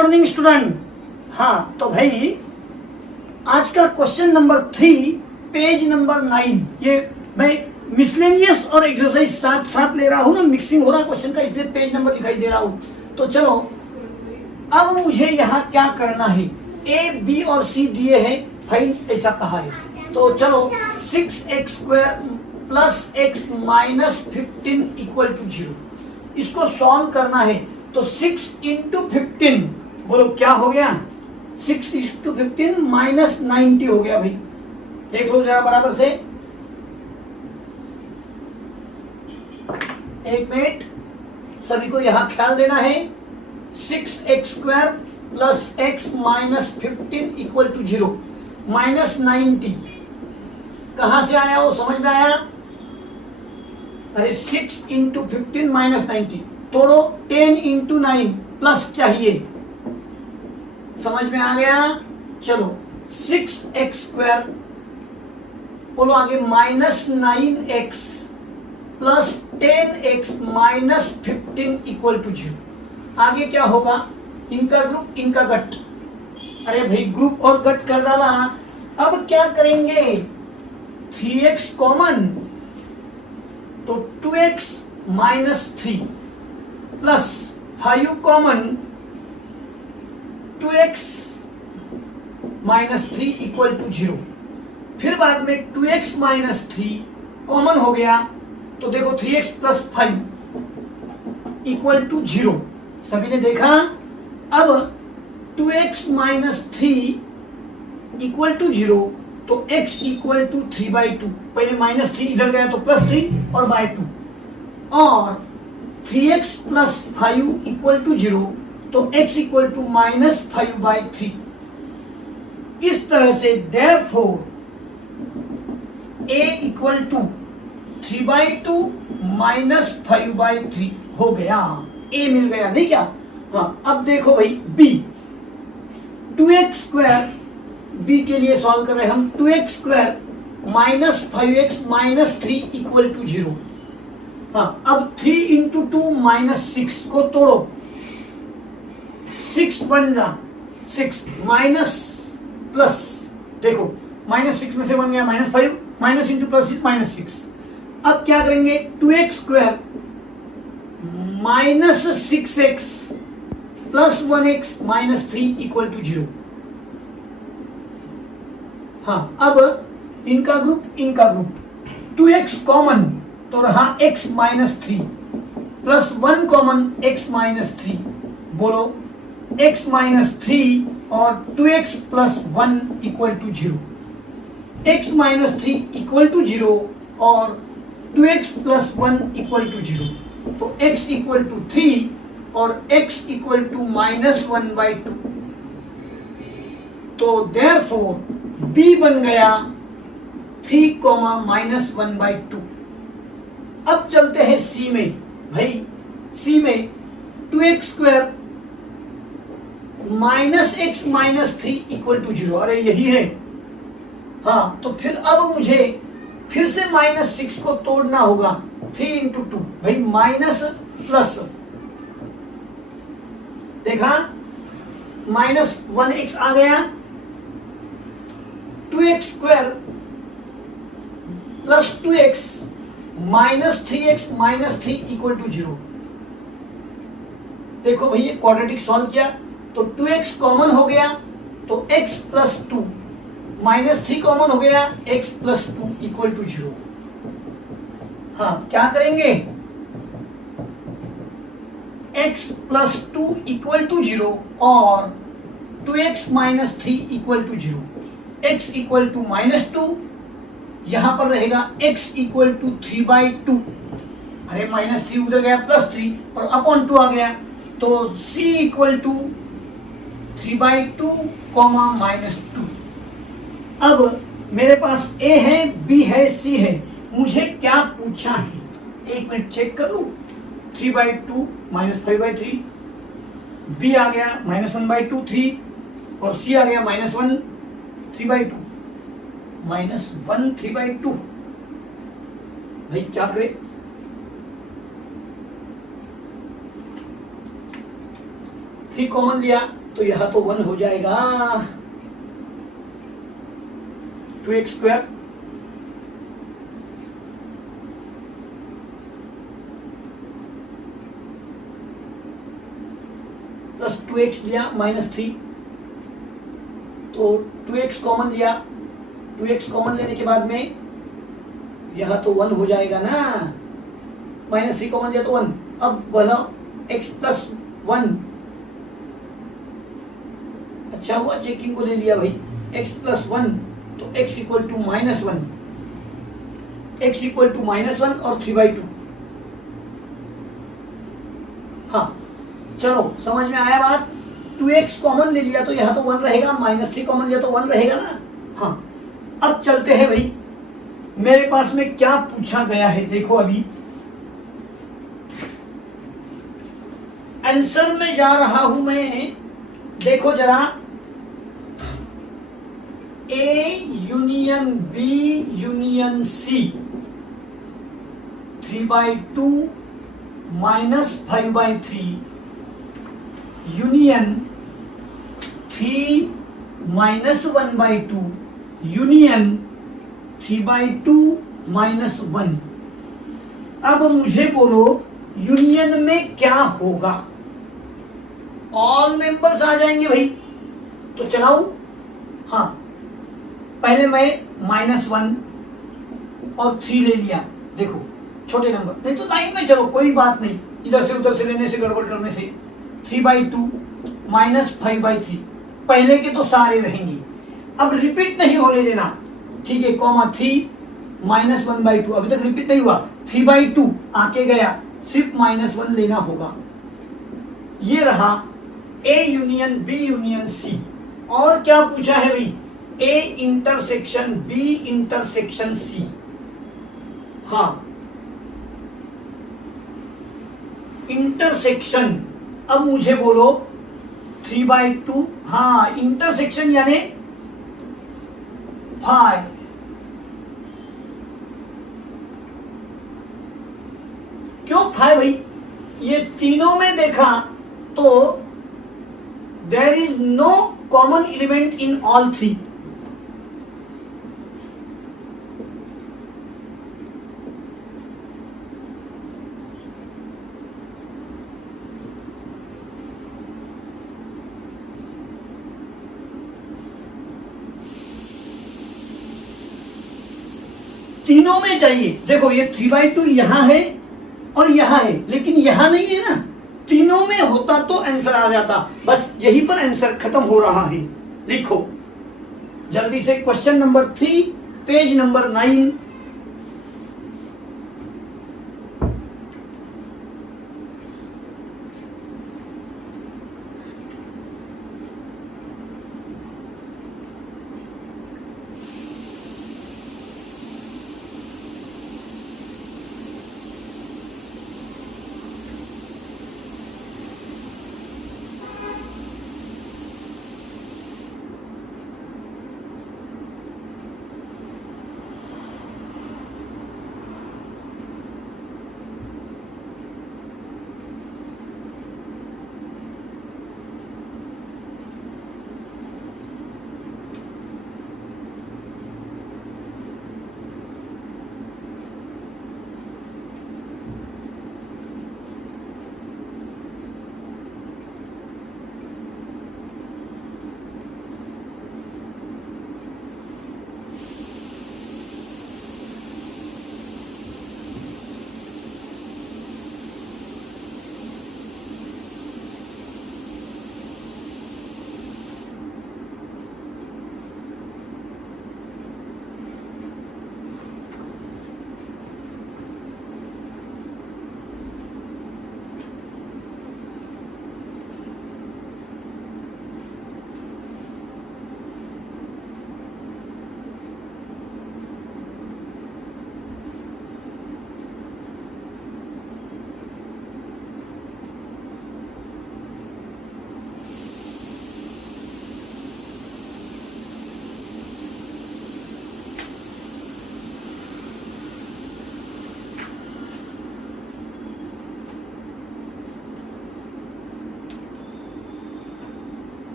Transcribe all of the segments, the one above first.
Morning student. हाँ तो भाई आज का क्वेश्चन नंबर 3 पेज नंबर 9, ये मैं मिसलेनियस और एक्सरसाइज साथ साथ ले रहा हूँ ना, मिक्सिंग हो रहा है क्वेश्चन का, इसलिए पेज नंबर दिखाई दे रहा हूँ। तो चलो अब मुझे यहाँ क्या करना है, ए बी और सी दिए हैं, फाइंड ऐसा कहा है। तो चलो 6x² plus x minus 15 equal to 0, इसको सॉल्व करना है। तो 6 इंटू 15 बोलो क्या हो गया, 6 इंटू 15 माइनस 90 हो गया। भाई देख लो जरा बराबर से, एक मिनट सभी को यहां ख्याल देना है। 6x² plus x minus 15 equal to 0, minus 90 कहां से आया वो समझ में आया? अरे 6 इंटू 15 माइनस 90, तोड़ो 10 इंटू 9 प्लस चाहिए, समझ में आ गया? चलो 6x² बोलो आगे minus 9x plus 10x minus 15 equal to 0। आगे क्या होगा, इनका ग्रुप इनका गट। अरे भाई ग्रुप और गट कर डाला। अब क्या करेंगे, 3x कॉमन, तो 2x minus 3 plus 5 common, 2x minus 3 equal to 0। फिर बाद में 2x माइनस 3 कॉमन हो गया, तो देखो 3x प्लस 5 इक्वल टू 0, सभी ने देखा। अब 2x माइनस 3 इक्वल टू 0, तो x इक्वल टू 3/2, पहले माइनस 3 इधर गया तो प्लस 3 और बाय 2, और 3x प्लस 5 इक्वल टू 0, तो x इक्वल टू माइनस 5/3। इस तरह से therefore a equal to 3/2 minus 5/3 हो गया, a मिल गया नहीं क्या? हाँ अब देखो भाई b, 2x² b के लिए सॉल्व कर रहे हैं हम। 2x² minus 5x minus 3 equal to 0। हाँ अब 3 इंटू 2 माइनस 6 को तोड़ो, 6 बन जा 6 माइनस प्लस, देखो माइनस 6 में से बन गया minus 5, minus into plus minus 6। अब क्या करेंगे, 2x² minus 6x plus 1x minus 3 equal to 0। हाँ अब इनका ग्रुप इनका ग्रुप, 2x कॉमन तो रहा x minus 3 plus 1 common x minus 3, बोलो x माइनस 3 और 2x plus 1 equal to 0। x minus 3 equal to 0 और 2x प्लस 1 इक्वल टू 0, तो x इक्वल टू 3 और x इक्वल टू माइनस 1/2। तो therefore b बन गया 3, माइनस 1/2। अब चलते हैं c में। भाई c में 2x² minus x minus 3 equal to 0, अरे यही है। हाँ तो फिर अब मुझे फिर से माइनस 6 को तोड़ना होगा, 3 इंटू 2, भाई माइनस प्लस, देखा माइनस 1x आ गया, 2x² plus 2x minus 3x minus 3 equal to 0। देखो भाई ये क्वाड्रेटिक सॉल्व किया तो 2x कॉमन हो गया, तो x प्लस 2 माइनस 3 कॉमन हो गया, x प्लस 2 इक्वल टू 0। हाँ क्या करेंगे, x प्लस 2 इक्वल टू 0 और 2x minus 3 equal to 0, x equal to minus 2, यहां पर रहेगा x इक्वल टू 3/2। अरे माइनस 3 उधर गया प्लस 3 और अपॉन 2 आ गया, तो c इक्वल टू 3/2 माइनस 2। अब मेरे पास a है, b है, c है, मुझे क्या पूछा है, एक मिनट चेक कर लूं। 3/2 माइनस 5/3, b आ गया माइनस 1/2 3, और c आ गया माइनस 1 3/2, माइनस 1 3/2। भाई क्या करे, 3 कॉमन लिया तो यहां तो 1 हो जाएगा 2x स्क्वायर प्लस 2x लिया -3, तो 2x कॉमन लिया, 2x कॉमन लेने के बाद में यह तो 1 हो जाएगा ना, -3 कॉमन लिया तो 1। अब बोलो x प्लस 1, अच्छा हुआ चेकिंग को ले लिया भाई, x प्लस 1 तो x equal to -1, x equal to -1 और 3/2। हाँ चलो समझ में आया बात। 2x कॉमन ले लिया तो यहां तो 1 रहेगा, -3 कॉमन लिया तो 1 रहेगा ना। हाँ अब चलते हैं भाई, मेरे पास में क्या पूछा गया है देखो। अभी आंसर में जा रहा हूं मैं, देखो जरा, A union B union C 3/2 -5/3 union 3 -1/2 union 3/2 -1। अब मुझे बोलो यूनियन में क्या होगा। ऑल मेंबर्स आ जाएंगे भाई, तो चलाऊ। हाँ पहले मैं -1 और 3 ले लिया, देखो छोटे नंबर, नहीं तो लाइन में चलो कोई बात नहीं, इधर से उधर से लेने से गड़बड़ करने से। 3/2 -5/3, पहले के तो सारे रहेंगे, अब रिपीट नहीं होने देना, ठीक है। कॉमा 3 -1/2, अभी तक रिपीट नहीं हुआ। 3/2 आके गया, सिर्फ -1 लेना होगा। ये रहा A union B union C। और क्या पूछा है भाई, A intersection B intersection C। हाँ इंटरसेक्शन, अब मुझे बोलो 3/2, हाँ इंटरसेक्शन यानी 5। क्यों 5 भाई, ये तीनों में देखा तो there is no common element in all 3। तीनों में चाहिए, देखो ये 3/2 यहां है और यहां है, लेकिन यहां नहीं है ना, तीनों में होता तो आंसर आ जाता। बस यहीं पर आंसर खत्म हो रहा है। लिखो जल्दी से क्वेश्चन नंबर 3 पेज नंबर 9।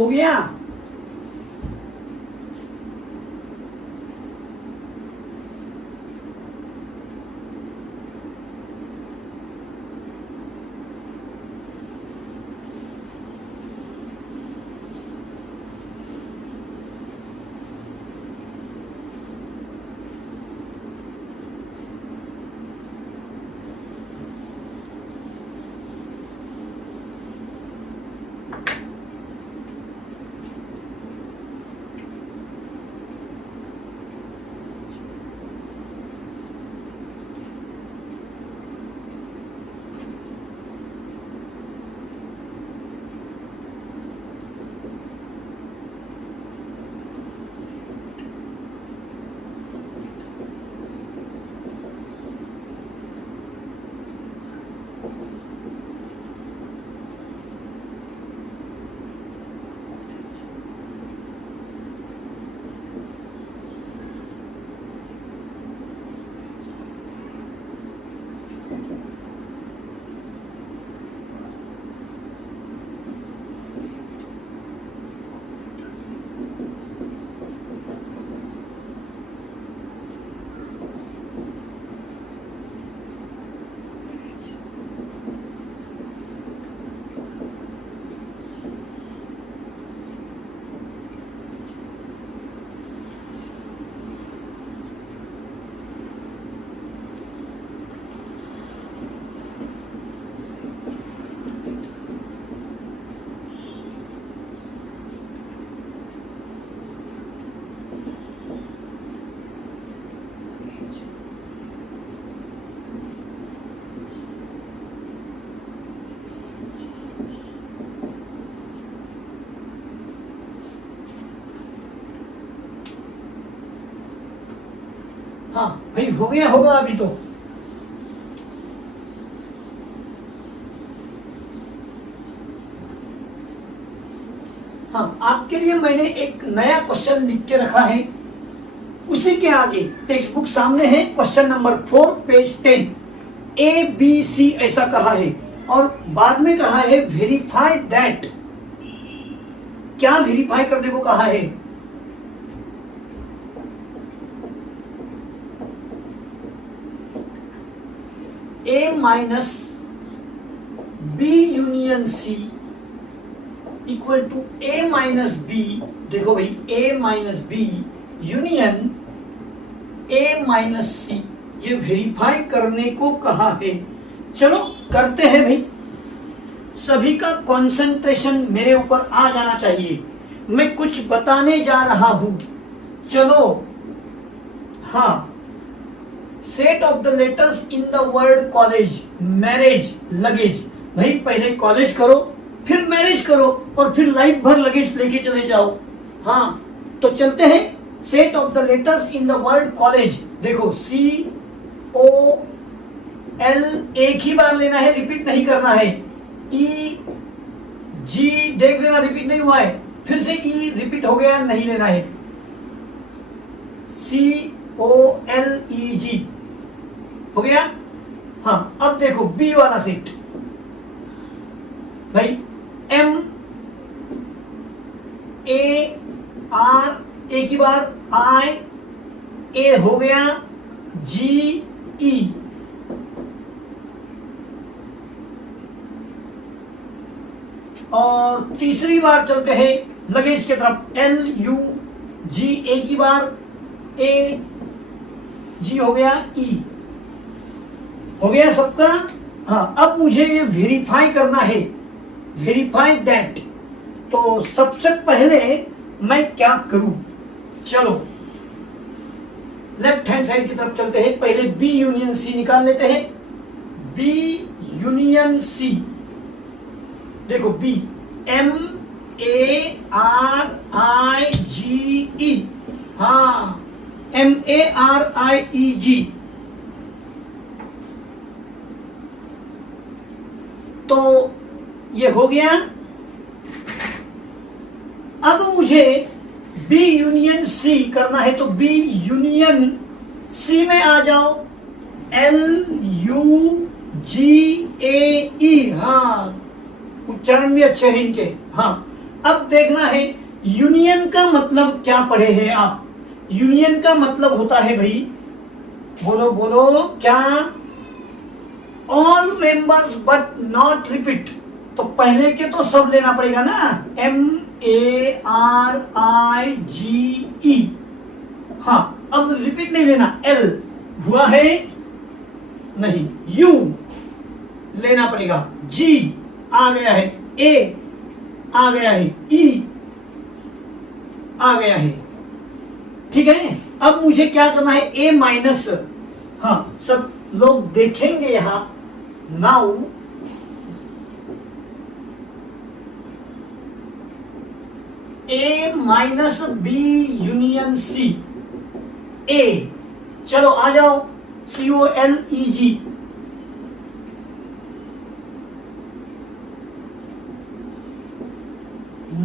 हो गया। हाँ भाई हो गया होगा अभी तो। हाँ आपके लिए मैंने एक नया क्वेश्चन लिख के रखा है, उसी के आगे टेक्स्ट बुक सामने है, क्वेश्चन नंबर 4 पेज 10 ABC ऐसा कहा है और बाद में कहा है वेरीफाई दैट। क्या वेरीफाई करने को कहा है? A minus B union C equal to A minus B। देखो भाई A minus B union A minus C, ये वेरीफाई करने को कहा है। चलो करते हैं भाई। सभी का कंसंट्रेशन मेरे ऊपर आ जाना चाहिए, मैं कुछ बताने जा रहा हूं। चलो हाँ, set of the letters in the word college, marriage, luggage. भाई पहले कॉलेज करो, फिर मैरिज करो और फिर लाइफ भर लगेज लेके चले जाओ। हाँ तो चलते हैं। Set of the letters in the word college. देखो COL एक ही बार लेना है, रिपीट नहीं करना है। EG देख लेना, रिपीट नहीं हुआ है। फिर से E रिपीट हो गया, नहीं लेना है। COLEG हो गया। हाँ अब देखो B वाला सेट, भाई MAR एक ही बार, IA हो गया, GE और तीसरी बार चलते हैं लगेज के तरफ, LUG एक ही बार, AG हो गया, E हो गया सबका। हाँ अब मुझे ये वेरीफाई करना है, वेरीफाई दैट। तो सबसे पहले मैं क्या करूं? चलो लेफ्ट हैंड साइड की तरफ चलते हैं। पहले B यूनियन C निकाल लेते हैं। B यूनियन C, देखो B MARIGE, हाँ MARIEG। तो ये हो गया। अब मुझे B यूनियन C करना है, तो B यूनियन C में आ जाओ, LUGAE। हाँ उच्चारण भी अच्छे हैं इनके। हाँ अब देखना है यूनियन का मतलब क्या पढ़े हैं आप। यूनियन का मतलब होता है भाई, बोलो बोलो क्या, all members but not repeat. तो पहले के तो सब लेना पड़ेगा ना, MARIGE। हाँ, अब रिपीट नहीं लेना। L हुआ है नहीं, U लेना पड़ेगा, G आ गया है, A आ गया है, E आ गया है। ठीक है, अब मुझे क्या करना है, A माइनस, हाँ सब लोग देखेंगे यहां, now A minus B union C। A, चलो आ जाओ, COLEG,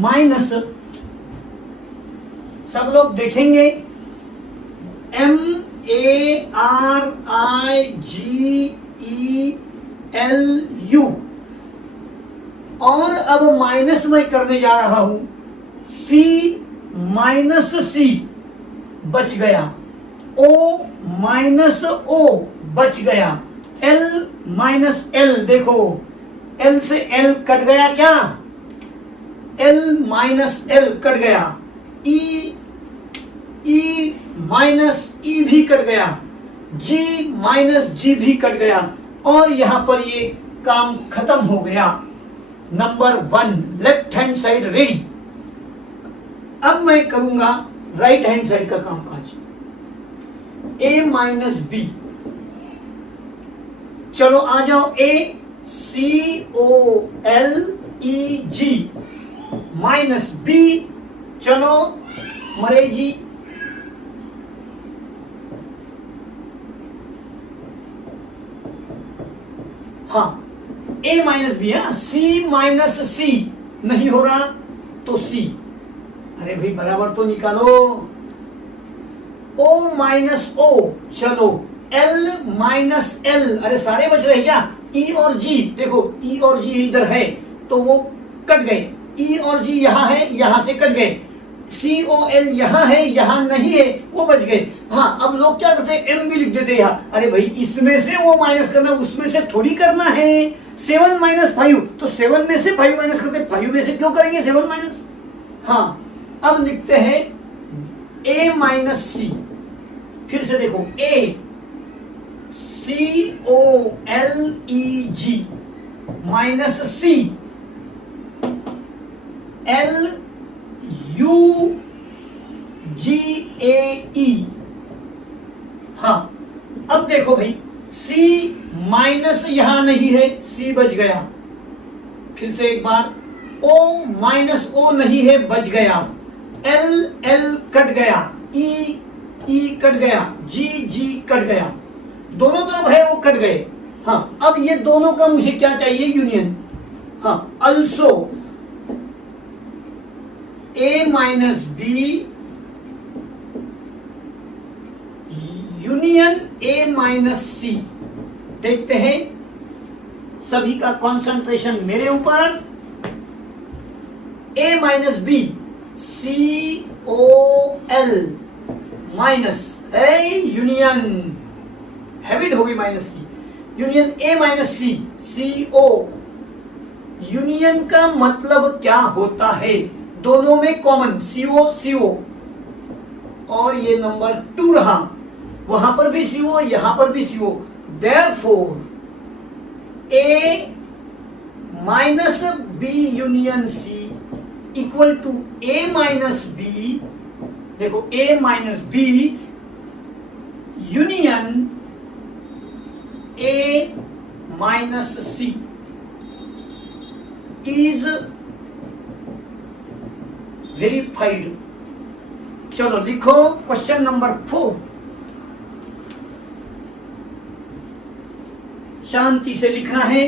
माइनस, सब लोग देखेंगे, MARIGELU, और अब माइनस मैं करने जा रहा हूं, C माइनस C बच गया, O माइनस O बच गया, L माइनस L, देखो L से L कट गया क्या, L माइनस L कट गया, E माइनस E भी कट गया, G माइनस G भी कट गया, और यहां पर ये काम खत्म हो गया। Number 1 left hand side ready. अब मैं करूंगा राइट हैंड साइड का काम काज, A माइनस B, चलो आ जाओ, A COLEG माइनस B, चलो मरे जी, हाँ A माइनस B, है C माइनस C नहीं हो रहा तो C, अरे भाई बराबर तो निकालो, O माइनस O, चलो L माइनस L, अरे सारे बच रहे क्या, E और G, देखो E और G इधर है तो वो कट गए, E और G यहां है, यहां से कट गए, COL यहां है, यहां नहीं है, वो बच गए। हाँ, अब लोग क्या करते हैं, M भी लिख देते हैं यहाँ, अरे भाई इसमें से वो माइनस करना, उसमें से थोड़ी करना है। 7 माइनस 5, तो 7 में से 5 माइनस करते, 5 में से क्यों करेंगे 7 माइनस। हाँ, अब लिखते हैं A माइनस C, फिर से देखो A COLEG minus C LUGAE। हाँ, अब देखो भाई C माइनस यहां नहीं है, C बच गया, फिर से एक बार, O माइनस O नहीं है, बच गया, L कट गया, E कट गया, G कट गया, दोनों तरफ है वो कट गए। हाँ, अब ये दोनों का मुझे क्या चाहिए, यूनियन। हाँ, also A minus B union A minus C। देखते हैं, सभी का कंसंट्रेशन मेरे ऊपर, A minus B COL minus है, यूनियन हैबिट होगी माइनस की, union A minus C CO। Union का मतलब क्या होता है, दोनों में कॉमन CO और ये नंबर 2 रहा, वहां पर भी CO, यहां पर भी CO, therefore A minus B union C equal to A minus B, देखो A minus B union A minus C is verified. चलो लिखो क्वेश्चन नंबर 4, शांति से लिखना है।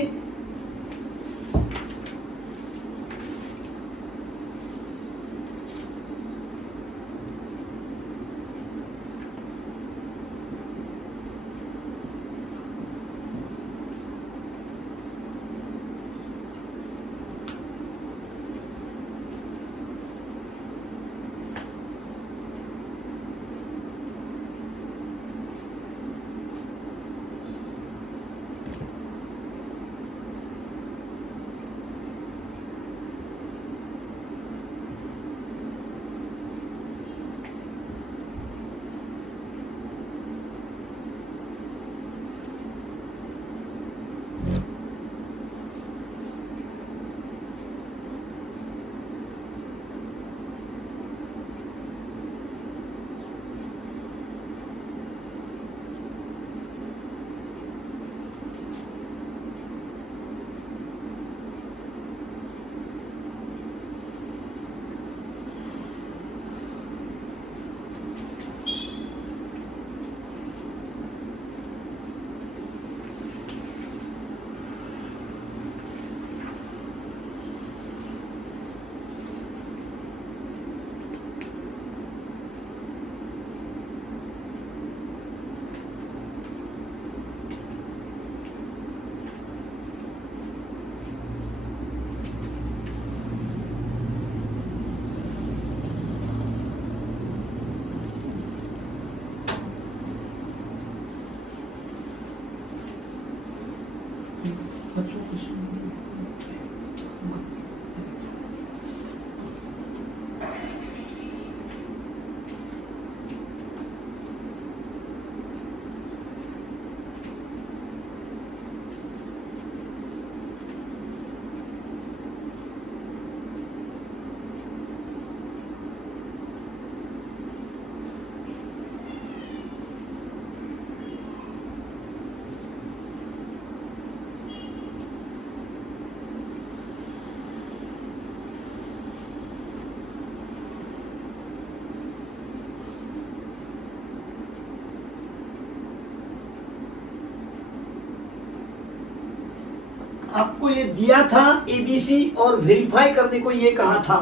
आपको ये दिया था एबीसी और वेरीफाई करने को ये कहा था।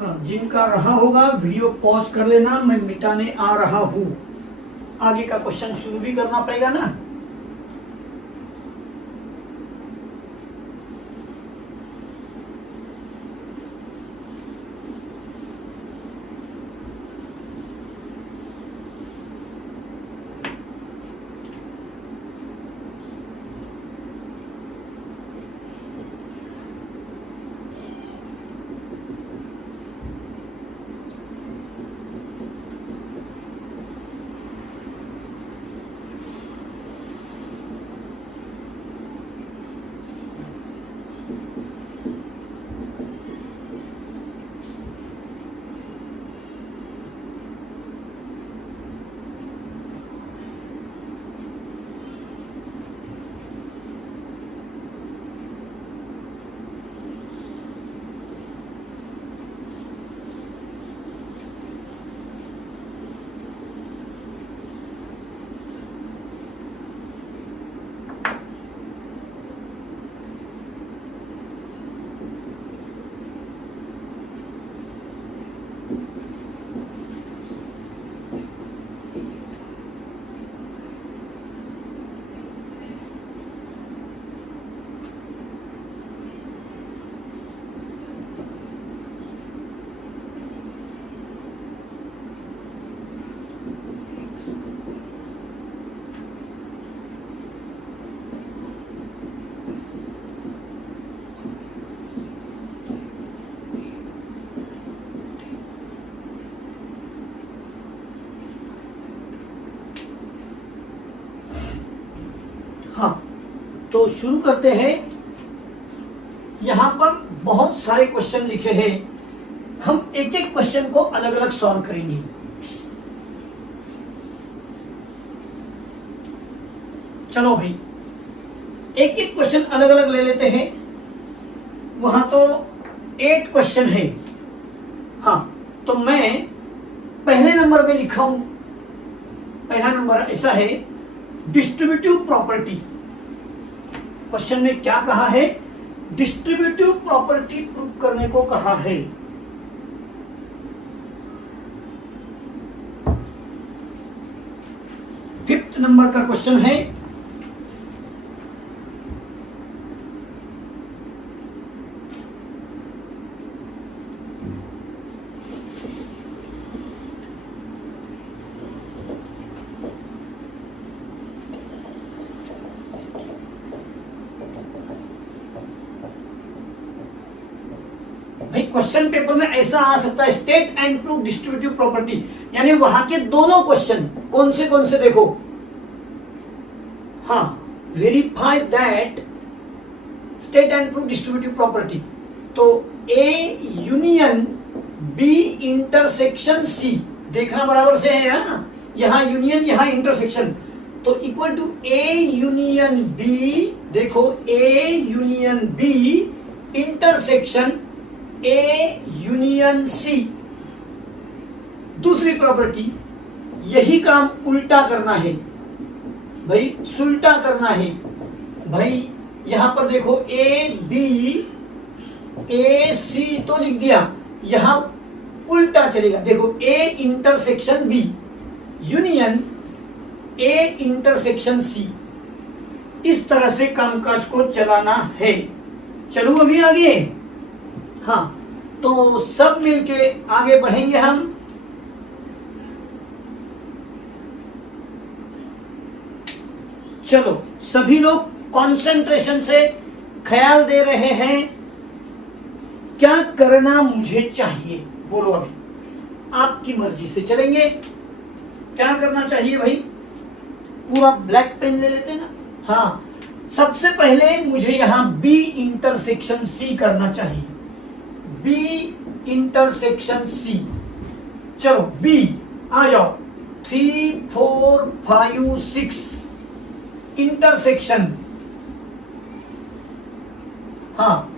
हाँ, जिनका रहा होगा वीडियो पॉज कर लेना, मैं मिटाने आ रहा हूं। आगे का क्वेश्चन शुरू भी करना पड़ेगा ना। हाँ, तो शुरू करते हैं। यहां पर बहुत सारे क्वेश्चन लिखे हैं, हम एक एक क्वेश्चन को अलग अलग सॉल्व करेंगे। चलो भाई, एक एक क्वेश्चन अलग अलग ले लेते हैं। वहां तो 8 क्वेश्चन है। हाँ, तो मैं पहले नंबर पे लिखा हूं। पहला नंबर ऐसा है, डिस्ट्रीब्यूटिव प्रॉपर्टी। क्वेश्चन में क्या कहा है? डिस्ट्रीब्यूटिव प्रॉपर्टी प्रूव करने को कहा है। फिफ्थ नंबर का क्वेश्चन है, भाई क्वेश्चन पेपर में ऐसा आ सकता है, state and prove distributive property, यानी वहां के दोनों क्वेश्चन कौन से देखो। हाँ, verify that state and prove distributive property. तो A union B intersection C, देखना बराबर से है। हाँ, यहां यूनियन यहां इंटरसेक्शन, तो equal to A union B. देखो, A union B intersection A union C. दूसरी प्रॉपर्टी, यही काम उल्टा करना है भाई, सुलटा करना है भाई। यहां पर देखो, ए बी ए सी तो लिख दिया, यहां उल्टा चलेगा। देखो A intersection B union A intersection C, इस तरह से कामकाज को चलाना है। चलो अभी आगे, हाँ तो सब मिलके आगे बढ़ेंगे हम। चलो सभी लोग कंसंट्रेशन से ख्याल दे रहे हैं, क्या करना मुझे चाहिए बोलो। अभी आपकी मर्जी से चलेंगे, क्या करना चाहिए भाई, पूरा ब्लैक पेन ले लेते हैं ना। हाँ सबसे पहले मुझे यहां बी इंटरसेक्शन सी करना चाहिए, बी इंटरसेक्शन सी। चलो बी आ जाओ, 3 4 5 6 इंटरसेक्शन, हाँ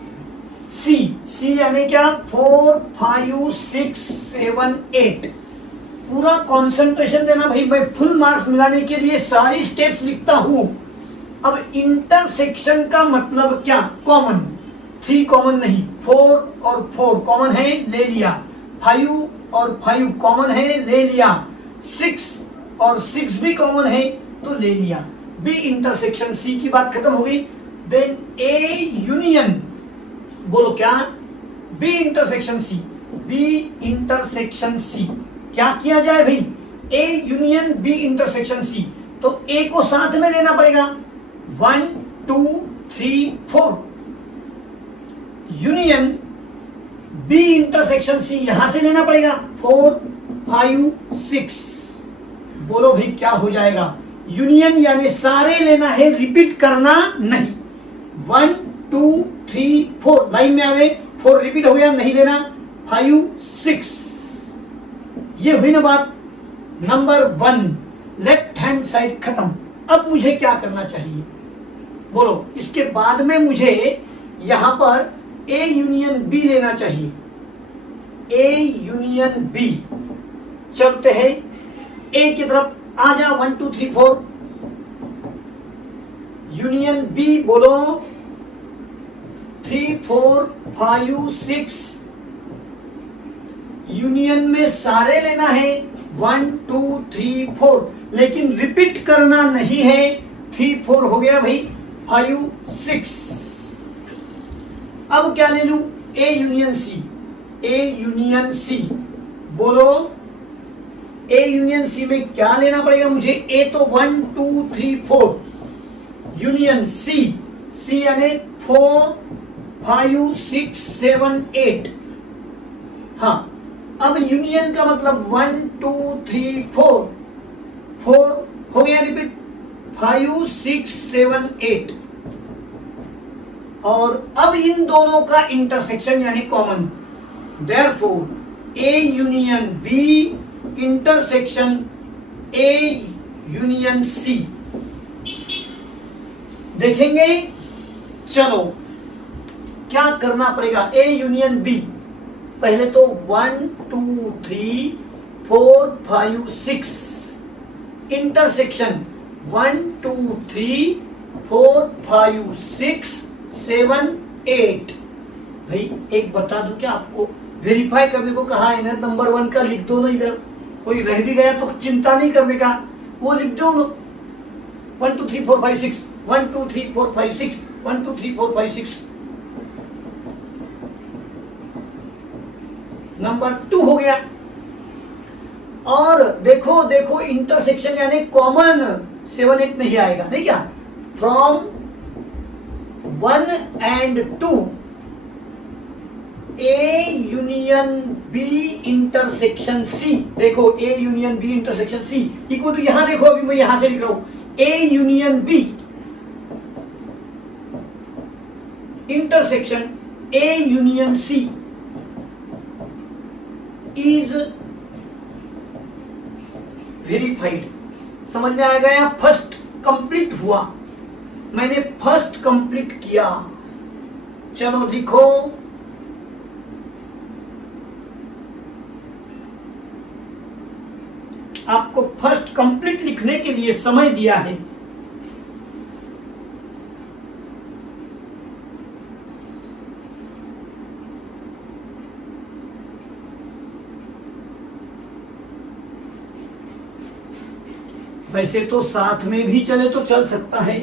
सी, सी यानी क्या 4 5 6 7 8। पूरा कंसंट्रेशन देना भाई, मैं फुल मार्क्स मिलाने के लिए सारी स्टेप्स लिखता हूं। अब इंटरसेक्शन का मतलब क्या, कॉमन, 3 कॉमन नहीं, 4 और 4 कॉमन है ले लिया, 5 और 5 कॉमन है ले लिया, 6 और 6 भी कॉमन है तो ले लिया। बी इंटरसेक्शन सी की बात खत्म हो गई। देन ए यूनियन, बोलो क्या, B intersection C, B intersection C. क्या किया जाए भाई, A union B intersection C, तो ए को साथ में लेना पड़ेगा, 1 2 3 4 यूनियन बी इंटरसेक्शन सी यहां से लेना पड़ेगा, 4 5 6। बोलो भाई क्या हो जाएगा, यूनियन यानी सारे लेना है, रिपीट करना नहीं। 1 2 3 4 लाइन में आ गए, 4 रिपीट हो गया नहीं लेना, 5 6। ये हुई ना बात नंबर 1, लेफ्ट हैंड साइड खत्म। अब मुझे क्या करना चाहिए बोलो, इसके बाद में मुझे यहां पर ए यूनियन बी लेना चाहिए, ए यूनियन बी। चलते हैं ए की तरफ, आ जा 1 2 3 4 यूनियन बी, बोलो 3 4 5 6। यूनियन में सारे लेना है, 1 2 3 4, लेकिन रिपीट करना नहीं है। 3 4 हो गया भाई, 5 6। अब क्या ले लूं, ए यूनियन सी, ए यूनियन सी। बोलो ए यूनियन सी में क्या लेना पड़ेगा मुझे, ए तो 1 2 3 4 यूनियन सी, सी यानी 4 5 6 7 8। हाँ अब यूनियन का मतलब 1 2 3 4, 4 हो गया रिपीट, 5 6 7 8। और अब इन दोनों का इंटरसेक्शन यानी common, therefore A union B intersection A union C. देखेंगे चलो क्या करना पड़ेगा, ए यूनियन बी। पहले तो 1 2 3 4 5 6 इंटरसेक्शन, 1 2 3 4 5 6 7 8। भाई एक बता दूं क्या आपको, वेरीफाई करने को कहा है ना, नंबर 1 का लिख दो ना, इधर कोई रह भी गया तो चिंता नहीं करने का, वो लिख दो ना, 1 2 3 4 5 6 1 2 3 4 5 6 1 2 3 4 5 6। नंबर 2 हो गया। और देखो देखो इंटरसेक्शन यानी कॉमन, 7 8 नहीं आएगा, नहीं क्या, from 1 and 2 A union B intersection C. देखो A union B intersection C equal to, यहां देखो अभी मैं यहां से लिख रहा हूं, A union B intersection A union C is verified. समझ में आ गया, फर्स्ट कंप्लीट हुआ, मैंने फर्स्ट कंप्लीट किया। चलो लिखो, आपको फर्स्ट कंप्लीट लिखने के लिए समय दिया है। वैसे तो साथ में भी चले तो चल सकता है।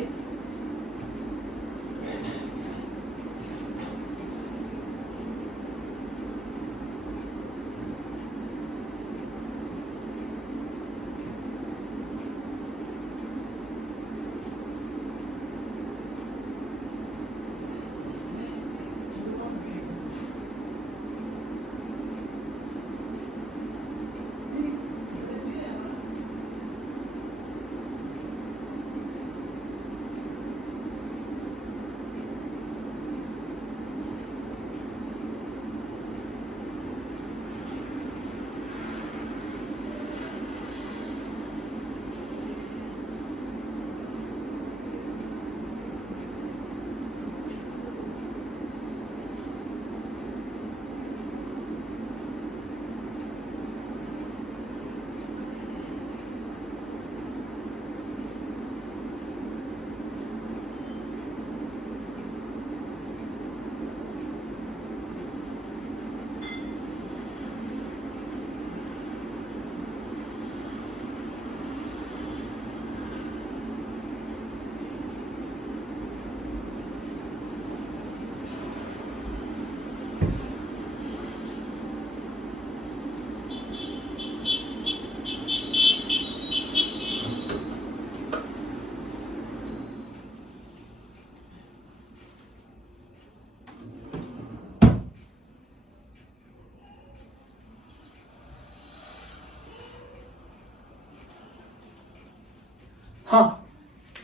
हाँ,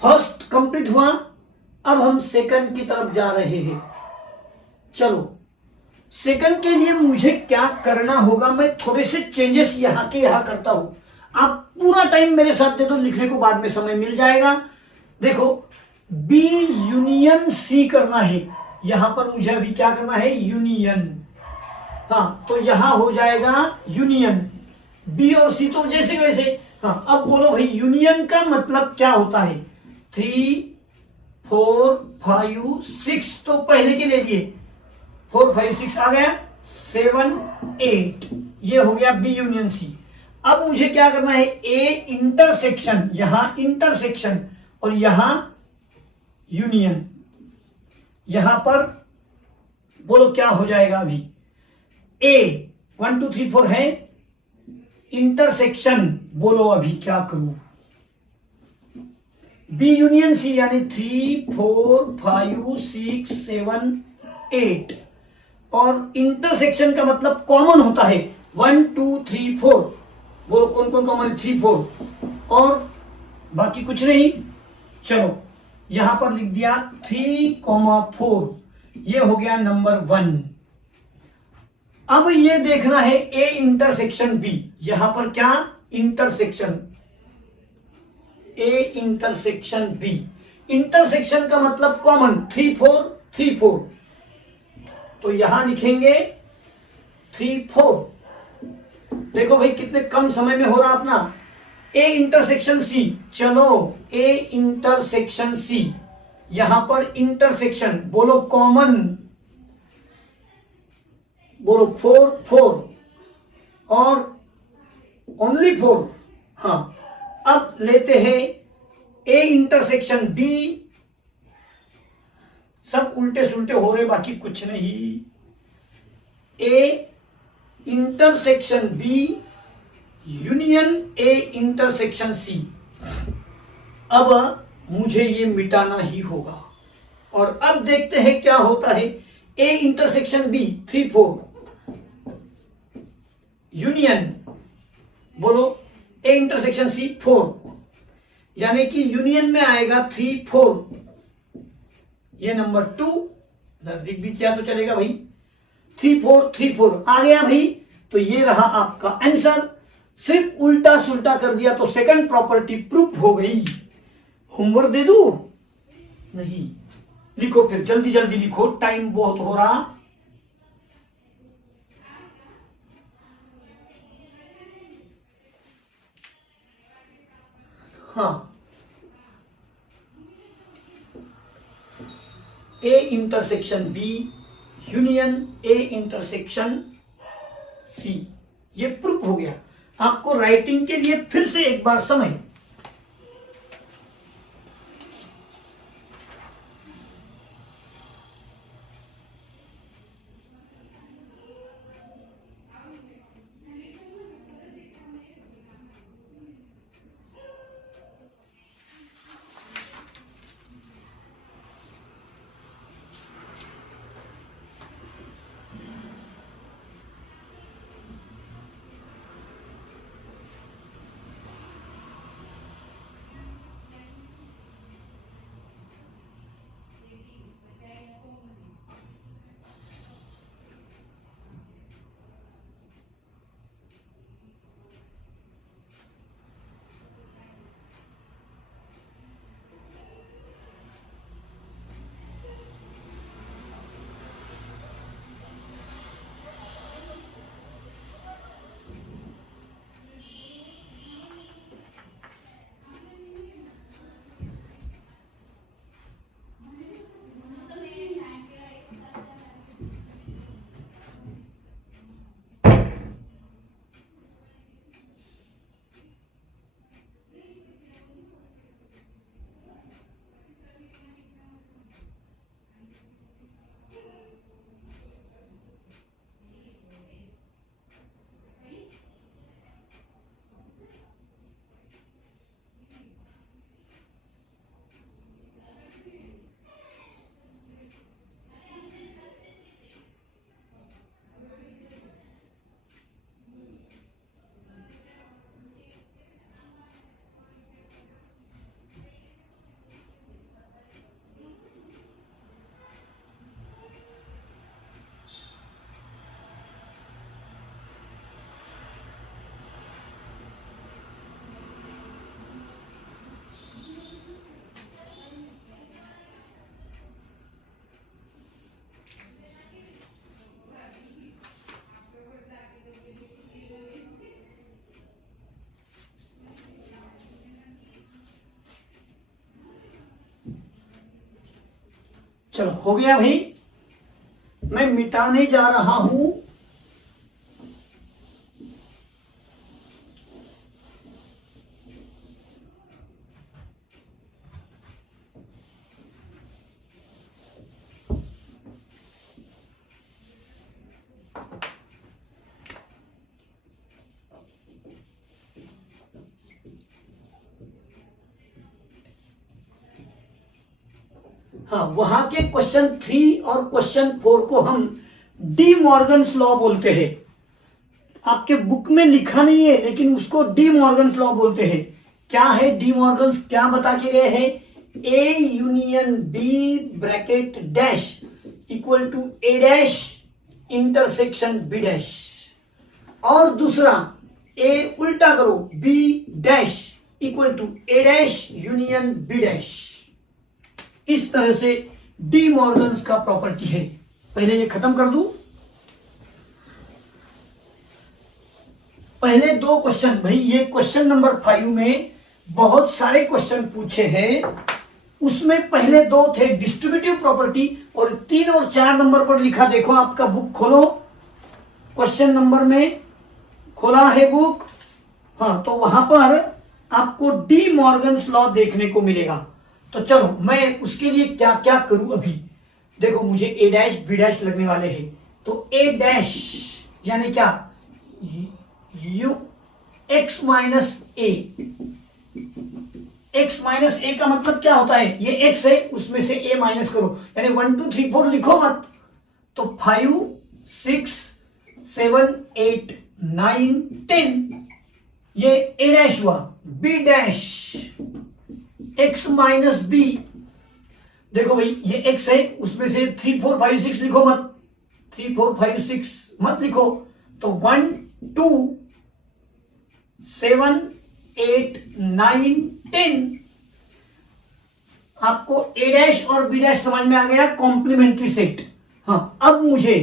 फर्स्ट कंप्लीट हुआ। अब हम सेकंड की तरफ जा रहे हैं। चलो, सेकंड के लिए मुझे क्या करना होगा, मैं थोड़े से चेंजेस यहां के यहां करता हूं। आप पूरा टाइम मेरे साथ दे दो, लिखने को बाद में समय मिल जाएगा। देखो, बी यूनियन सी करना है। यहां पर मुझे अभी क्या करना है, यूनियन। हाँ, तो यहां हो जाएगा यूनियन। बी और सी तो जैसे वैसे। हाँ, अब बोलो भाई, यूनियन का मतलब क्या होता है। 3 4 5 6 तो पहले के ले लिए, 4 5 6 आ गया, 7 8, ये हो गया बी यूनियन सी। अब मुझे क्या करना है, ए इंटरसेक्शन, यहां इंटरसेक्शन और यहां यूनियन। यहां पर बोलो क्या हो जाएगा। अभी ए 1 2 3 4 है, इंटरसेक्शन बोलो अभी क्या करूं। बी यूनियन सी यानी 3 4 5 6 7 8, और इंटरसेक्शन का मतलब कॉमन होता है 1 2 3 4। बोलो कौन कौन कॉमन, 3 4 और बाकी कुछ नहीं। चलो, यहां पर लिख दिया 3, 4, ये हो गया नंबर 1। अब ये देखना है ए इंटरसेक्शन बी। यहां पर क्या, intersection, A intersection B. Intersection का मतलब कॉमन, 3 4 3 4, तो यहां लिखेंगे 3 4। देखो भाई कितने कम समय में हो रहा अपना। ए इंटरसेक्शन सी, चलो ए इंटरसेक्शन सी, यहां पर इंटरसेक्शन बोलो कॉमन, बोलो 4 4 और ओनली 4। हाँ, अब लेते हैं ए इंटरसेक्शन बी। सब उल्टे सुलटे हो रहे, बाकी कुछ नहीं। A intersection B union A intersection C. अब मुझे ये मिटाना ही होगा, और अब देखते हैं क्या होता है। ए इंटरसेक्शन बी 3 4 यूनियन, बोलो ए इंटरसेक्शन सी 4, यानी कि यूनियन में आएगा 3 4, ये नंबर 2। नजदीक भी किया तो चलेगा भाई। 3 4 3 4 आ गया भाई, तो ये रहा आपका आंसर। सिर्फ उल्टा सुल्टा कर दिया तो सेकंड प्रॉपर्टी प्रूफ हो गई। होमवर्क दे दूं? नहीं, लिखो फिर, जल्दी जल्दी लिखो, टाइम बहुत हो रहा। हाँ, A intersection B union A intersection C, ये प्रूफ हो गया। आपको राइटिंग के लिए फिर से एक बार समय, चलो हो गया भाई, मैं मिटाने जा रहा हूं। हाँ, वहां के क्वेश्चन 3 और क्वेश्चन 4 को हम डी मॉर्गन्स लॉ बोलते हैं। आपके बुक में लिखा नहीं है, लेकिन उसको डी मॉर्गन्स लॉ बोलते हैं। क्या है डी मॉर्गन्स, क्या बता के गए हैं? A union B bracket dash equal to A dash intersection B dash, और दूसरा ए उल्टा करो, B dash equal to A dash union B dash. इस तरह से डी मॉर्गन्स का प्रॉपर्टी है। पहले ये खत्म कर दूं। पहले 2 क्वेश्चन, भाई ये क्वेश्चन नंबर 5 में बहुत सारे क्वेश्चन पूछे हैं। उसमें पहले 2 थे डिस्ट्रीब्यूटिव प्रॉपर्टी, और 3 और 4 नंबर पर लिखा, देखो आपका बुक खोलो, क्वेश्चन नंबर में खोला है बुक, हाँ, तो वहां पर आपको डी मॉर्गन्स लॉ देखने को मिलेगा। तो चलो मैं उसके लिए क्या क्या करूं अभी। देखो मुझे ए डैश बी डैश लगने वाले हैं, तो ए डैश यानी क्या, U X minus A. X minus A का मतलब क्या होता है, ये एक्स है, उसमें से ए माइनस करो, यानी 1 2 3 4 लिखो मत। तो 5 6 7 8 9 10 ये ए डैश हुआ। B dash X minus B, देखो भाई ये एक्स है, उसमें से 3 4 5 6 लिखो मत, 3 4 5 6 मत लिखो। तो 1 2 7 8 9 10, आपको ए डैश और बी डैश समझ में आ गया, कॉम्प्लीमेंट्री सेट। हाँ, अब मुझे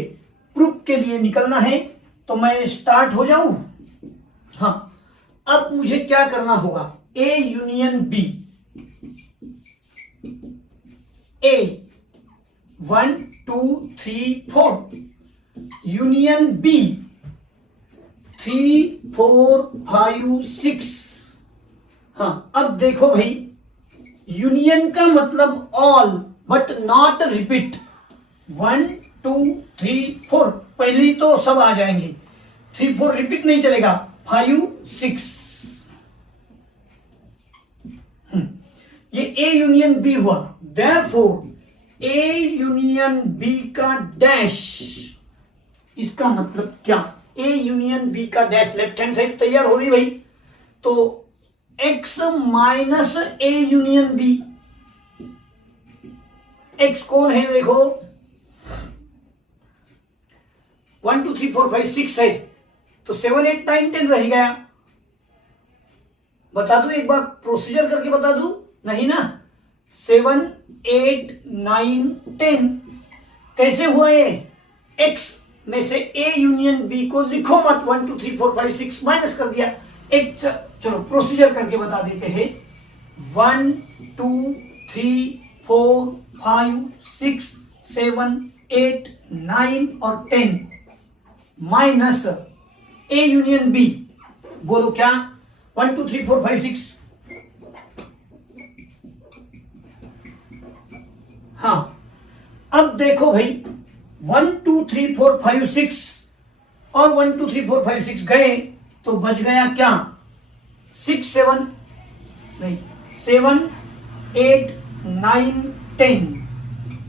प्रूफ के लिए निकलना है, तो मैं स्टार्ट हो जाऊं। हाँ, अब मुझे क्या करना होगा, A union B, A 1 2 3 4 union B 3 4 5 6। हाँ, अब देखो भाई, यूनियन का मतलब ऑल बट नॉट रिपीट। 1 2 3 4 पहले तो सब आ जाएंगे, 3 4 रिपीट नहीं चलेगा, 5 6। ये ए यूनियन बी हुआ। देयरफॉर ए यूनियन बी का डैश, इसका मतलब क्या, ए यूनियन बी का डैश, लेफ्ट हैंड साइड तैयार हो रही भाई। तो X minus A union B, X कौन है देखो, 1 2 3 4 5 6 है, तो 7 8 9 10 रह गया। बता दू एक बार, प्रोसीजर करके बता दू, नहीं ना। 7 8 9 10 कैसे हुआ ये, एक्स में से ए यूनियन बी को लिखो मत, 1 2 3 4 5 6 माइनस कर दिया। एक चलो प्रोसीजर करके बता देते हैं, 1 2 3 4 5 6 7 8 9 और 10 माइनस ए यूनियन बी, बोलो क्या, 1 2 3 4 5 6। हाँ, अब देखो भाई, 1 2 3 4 5 6 और 1 2 3 4 5 6 गए, तो बच गया क्या, 6 7 नहीं 7 8 9 10।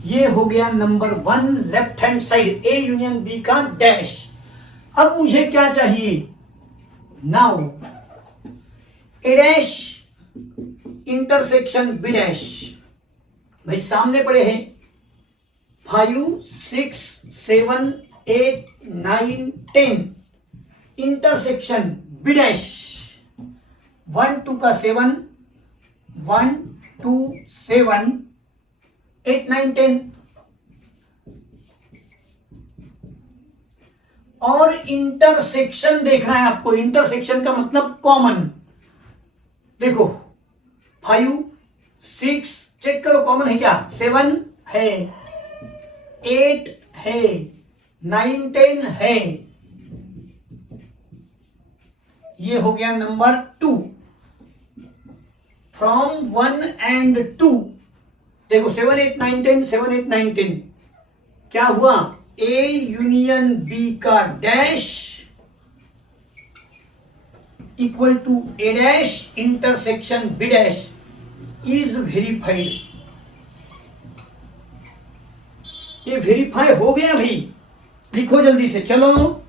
ये हो गया number 1 left hand side, A union B का डैश। अब मुझे क्या चाहिए, now A dash intersection B dash. भाई सामने पड़े हैं 5 6 7 8 9 10, इंटरसेक्शन बी डैश, 1 2 का 7 1 2 7 8 9 10, और इंटरसेक्शन देखना है आपको। इंटरसेक्शन का मतलब कॉमन, देखो 5 6 चेक करो कॉमन है क्या, 7 है, 8 है, 9 10 है। ये हो गया नंबर 2। फ्रॉम 1 एंड 2, देखो 7 8 9 10, 7 8 9 10, क्या हुआ? ए यूनियन बी का dash equal to A dash intersection B dash is verified. ये वेरीफाई हो गया भाई, लिखो जल्दी से, चलो।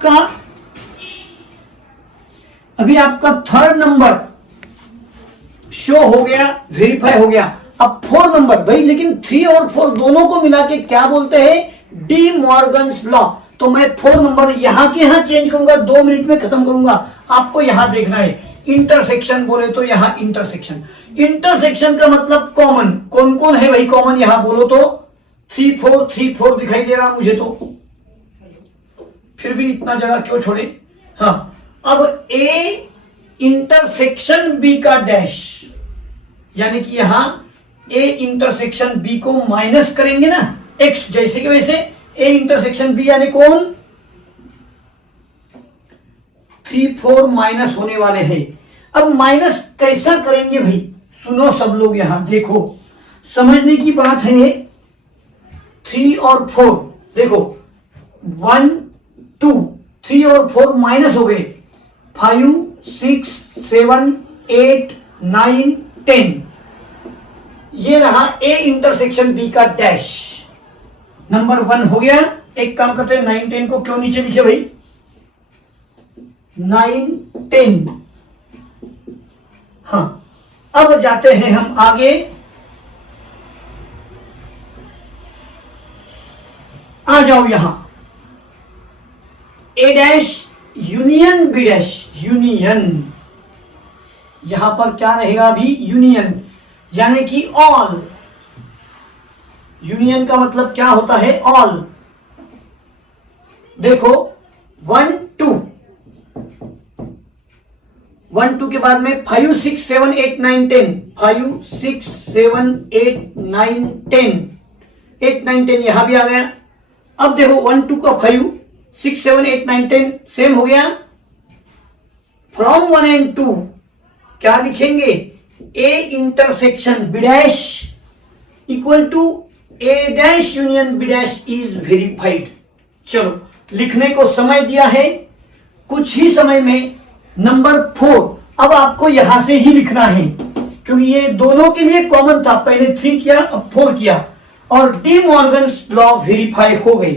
का अभी आपका थर्ड नंबर शो हो गया, वेरीफाई हो गया। अब 4 नंबर भाई, लेकिन 3 और 4 दोनों को मिला के क्या बोलते हैं? D Morgan's law. तो मैं 4 नंबर यहां के यहां चेंज करूंगा, 2 मिनट में खत्म करूंगा। आपको यहां देखना है, इंटरसेक्शन बोले तो यहां इंटरसेक्शन। इंटरसेक्शन का मतलब कॉमन, कौन कौन है भाई कॉमन? यहां बोलो तो 3 4 3 4 दिखाई दे रहा मुझे, तो फिर भी इतना जगह क्यों छोड़े? हाँ, अब ए इंटरसेक्शन बी का डैश, यानी कि यहां ए इंटरसेक्शन बी को माइनस करेंगे ना, एक्स जैसे कि वैसे। ए इंटरसेक्शन बी यानी कौन? 3 4 माइनस होने वाले हैं। अब माइनस कैसा करेंगे भाई? सुनो सब लोग, यहां देखो, समझने की बात है। 3 और 4 देखो, 1 2 3 और 4 माइनस हो गए, 5 6 7 8 9 10। ये रहा ए इंटरसेक्शन बी का डैश, नंबर 1 हो गया। एक काम करते हैं, 9 10 को क्यों नीचे लिखे भाई? 9 10। हाँ, अब जाते हैं हम आगे। आ जाओ यहां, A dash union B dash, union. यहां पर क्या रहेगा अभी? यूनियन, यानी कि ऑल। यूनियन का मतलब क्या होता है? ऑल। देखो 1 2 1 2 के बाद में 5 6 7 8 9 10, 5 6 7 8 9 10, 8 9 10 यहां भी आ गया। अब देखो 1 2 का 5 6 7 8 9 10 सेम हो गया। फ्रॉम 1 एंड 2 क्या लिखेंगे? A intersection B dash equal to A dash union B dash is verified. चलो, लिखने को समय दिया है, कुछ ही समय में नंबर 4। अब आपको यहां से ही लिखना है, क्योंकि ये दोनों के लिए कॉमन था। पहले 3 किया, अब 4 किया, और डी मॉर्गन्स लॉ वेरीफाई हो गई।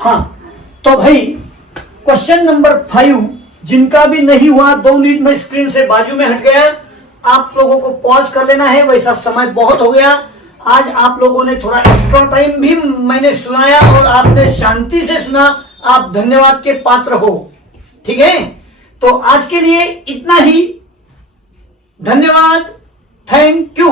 हाँ, तो भाई क्वेश्चन नंबर 5 जिनका भी नहीं हुआ 2 मिनट में स्क्रीन से बाजू में हट गया, आप लोगों को पॉज कर लेना है, वैसा समय बहुत हो गया। आज आप लोगों ने थोड़ा एक्स्ट्रा टाइम भी मैंने सुनाया और आपने शांति से सुना, आप धन्यवाद के पात्र हो। ठीक है, तो आज के लिए इतना ही। धन्यवाद, थैंक यू।